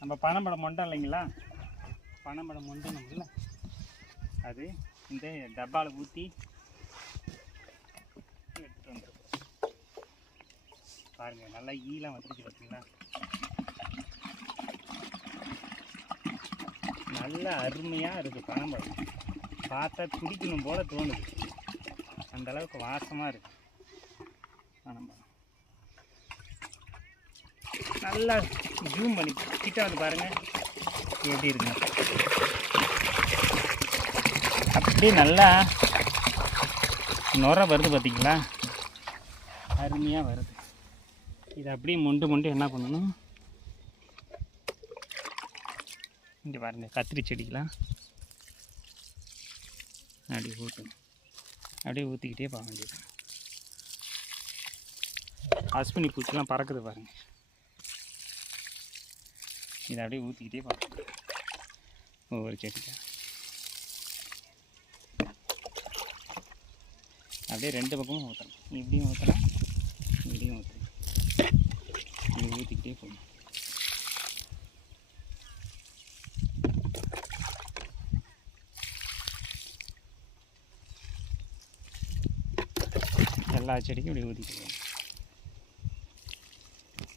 நம்ம பனம்பழம் மொண்டை இல்லைங்களா, பனம்பழம் மொண்டணும்ல, அது இந்த டப்பாவில் ஊற்றி எடுத்துகிட்டு வந்துருக்கோம். பாருங்கள், நல்லா ஈலாம் வந்துருச்சு பார்த்தீங்களா. நல்லா அருமையாக இருக்குது பனம்பழம். பார்த்தா குடிக்கணும் போல் தோணுது, அந்தளவுக்கு வாசமாக இருக்குது பனம்பழம். நல்லா ஜூம் பண்ணி கிட்ட வந்து பாருங்கள் எப்படி இருக்குங்க. அப்படியே நல்லா நுரை வருது பார்த்தீங்களா, அருமையாக வருது. இதை அப்படியே மொண்டு என்ன பண்ணணும், இங்கே பாருங்கள் கத்திரி செடிக்கலாம் அப்படியே ஊற்றணும். அப்படியே ஊற்றிக்கிட்டே பார்க்க வேண்டியது. அஸ்வினி பூச்சிலாம் பறக்குது பாருங்கள். இதை அப்படியே ஊற்றிக்கிட்டே பார்க்கணும் ஒவ்வொரு செடிக்கா. அப்படியே ரெண்டு பக்கமும் ஊற்றணும். இப்படியும் ஊற்றலாம், இப்படியும் ஊற்றணும். இப்படி ஊற்றிக்கிட்டே போகணும். எல்லா செடிக்கும் இப்படி ஊற்றிக்கிட்டு போகணும்.